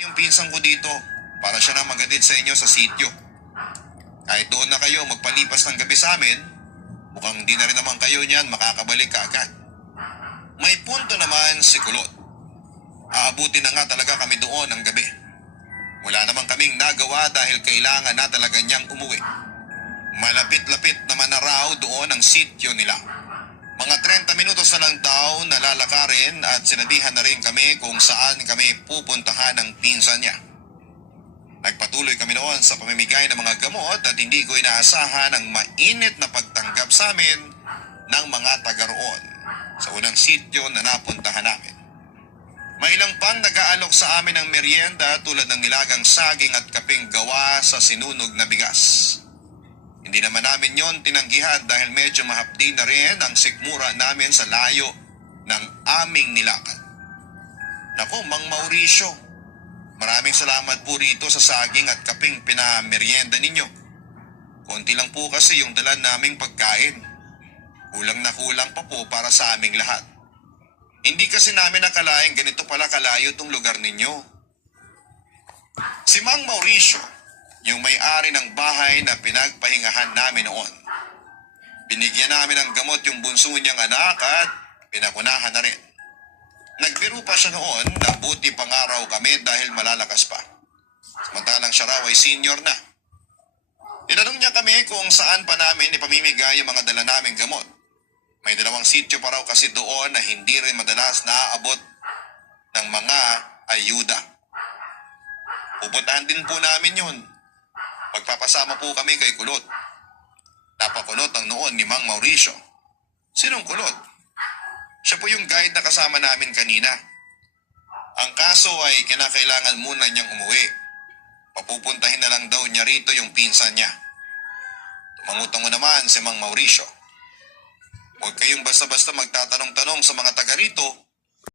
Yung pinsan ko dito para siya na magatid sa inyo sa sitio. Kahit doon na kayo magpalipas ng gabi sa amin, mukhang di na rin naman kayo niyan makakabalik kaagad. May punto naman si Kulot. Aabutin na nga talaga kami doon ng gabi. Wala naman kaming nagawa dahil kailangan na talaga niyang umuwi. Malapit-lapit naman na raw doon ang sityo nila. Mga 30 minutos na lang daw nalalakarin at sinabihan na rin kami kung saan kami pupuntahan ng pinsan niya. Nagpatuloy kami noon sa pamimigay ng mga gamot at hindi ko inaasahan ang mainit na pagtanggap sa amin ng mga taga roon sa unang sityo na napuntahan namin. May ilang pang nag-aalok sa amin ng merienda tulad ng nilagang saging at kaping gawa sa sinunog na bigas. Hindi naman namin yon tinanggihan dahil medyo mahapdi na rin ang sikmura namin sa layo ng aming nilakad. Naku, Mang Mauricio, maraming salamat po rito sa saging at kaping pinamerienda ninyo. Konti lang po kasi yung dala naming pagkain. Kulang na kulang pa po para sa aming lahat. Hindi kasi namin nakalaing ganito pala kalayo tong lugar ninyo. Si Mang Mauricio, yung may-ari ng bahay na pinagpahingahan namin noon. Binigyan namin ng gamot yung bunso niyang anak at pinakunahan na rin. Nagbiro pa siya noon na buti pangaraw kami dahil malalakas pa. Samantalang siya raw ay senior na. Tinanong niya kami kung saan pa namin ipamimigay yung mga dala naming gamot. May 2 sityo pa raw kasi doon na hindi rin madalas naaabot ng mga ayuda. Pupuntahan din po namin yun. Magpapasama po kami kay Kulot. Napakulot ang noon ni Mang Mauricio. Sinong Kulot? Siya po yung guide na kasama namin kanina. Ang kaso ay kinakailangan muna niyang umuwi. Papupuntahin na lang daw niya rito yung pinsan niya. Tumangutango naman si Mang Mauricio. Huwag kayong basta-basta magtatanong-tanong sa mga taga rito